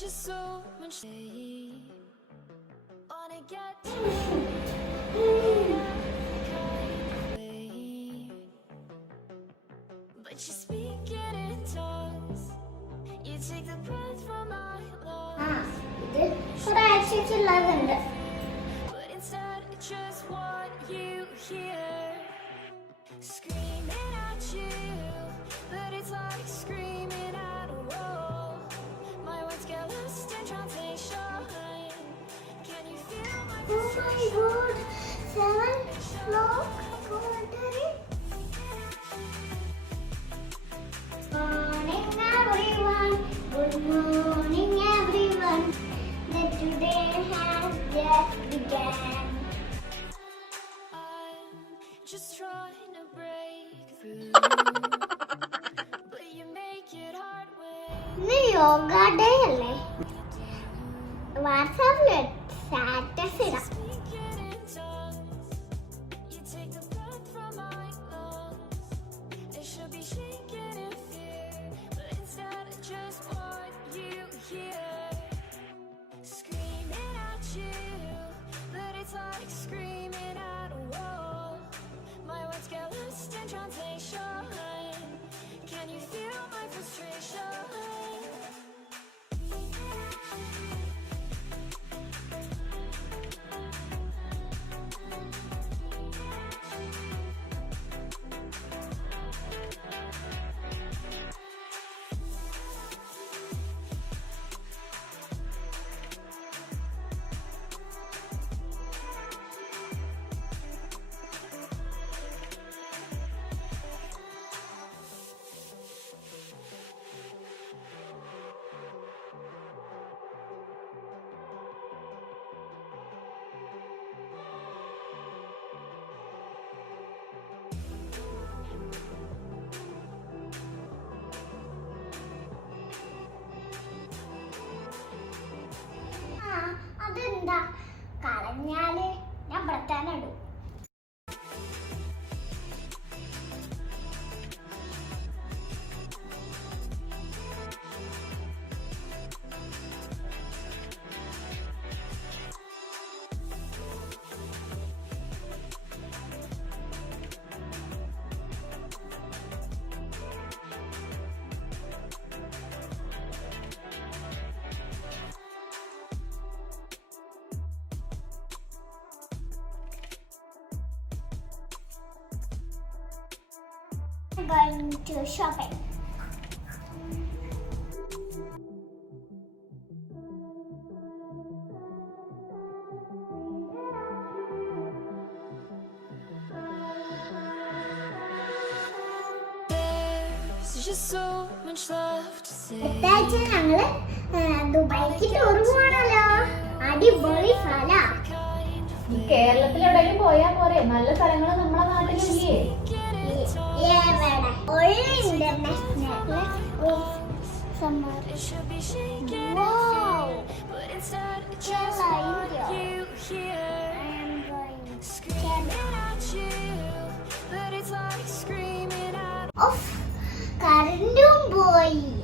just so much wanna get to but you speak it in tongues. You take the breath from my lungs. But instead I just want you here, screaming at you. But it's like screaming at a wall. My words get lost in translation. Can you feel my frustration? Good morning everyone. The today has just begun. I'm just trying to break through, but you make it hard when ഇന്ന് yoga day അല്ലേ? വാട്സാപ്പില് status ഇടാം. speak it in tongues. You take the breath from my lungs. It should be shaking in fear, but instead I just want you here, screaming at you. But it's like screaming at a wall. My words get lost in translation. Can you feel my frustration? അതെന്താ കളഞ്ഞാല് ഞാൻ ഭർത്താനിടും. I'm going to shopping. There's just so much left to say. അടുത്താഴ്ച ഞങ്ങള് ദുബായിക്ക് tour പോകണല്ലോ. അടിപൊളി സ്ഥലാ. കേരളത്തിൽ എവിടെയെങ്കിലും പോയാ പോരെ? നല്ല സ്ഥലങ്ങൾ നമ്മളെ നാട്ടിലില്ലേ? It should be shaking in fear, but instead I just want you here, screaming at you. But it's like screaming at കറണ്ടും പോയി.